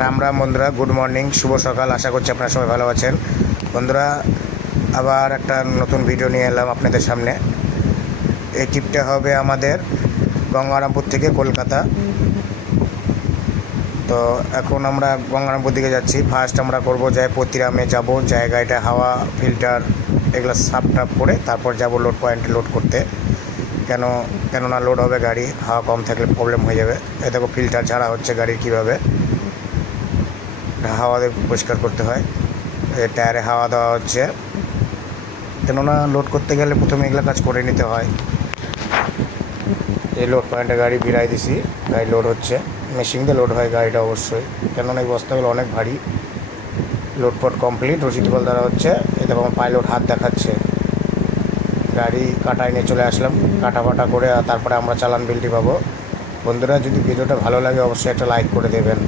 রাম রাম বন্ধুরা, good morning, শুভ সকাল। আশা করছি আপনারা সবাই ভালো আছেন। বন্ধুরা, আবার একটা নতুন ভিডিও নিয়ে এলাম আপনাদের সামনে। এই ট্রিপটা হবে আমাদের গঙ্গারামপুর থেকে কলকাতা। তো এখন আমরা গঙ্গারামপুর দিকে যাচ্ছি। ফার্স্ট আমরা করব পতিরামে যাব, জায়গাটা হাওয়া ফিল্টার এগুলো সাফ টাপ করে তারপর যাব লোড পয়েন্টে লোড করতে। কেননা লোড হবে গাড়ি, হাওয়া কম থাকলে প্রবলেম হয়ে যাবে। এ দেখো ফিল্টার ঝাড়া হচ্ছে গাড়ির, কীভাবে হাওয়া দিয়ে পরিষ্কার করতে হয়। টায়ারে হাওয়া দেওয়া হচ্ছে, কেননা লোড করতে গেলে প্রথমে এগুলো কাজ করে নিতে হয়। এই লোড পয়েন্টে গাড়ি ভিড়াই দিছি, গাড়ি লোড হচ্ছে। মেশিন দিয়ে লোড হয় গাড়িটা অবশ্যই, কেননা এই বস্তাগুলো অনেক ভারী। লোডপট কমপ্লিট, রসিদ বল দ্বারা হচ্ছে। এতে আমার পাইলট হাত দেখাচ্ছে। গাড়ি কাটায় নিয়ে চলে আসলাম, কাটা ফাটা করে তারপরে আমরা চালান বিলটি পাবো। বন্ধুরা, যদি ভিডিওটা ভালো লাগে অবশ্যই একটা লাইক করে দেবেন।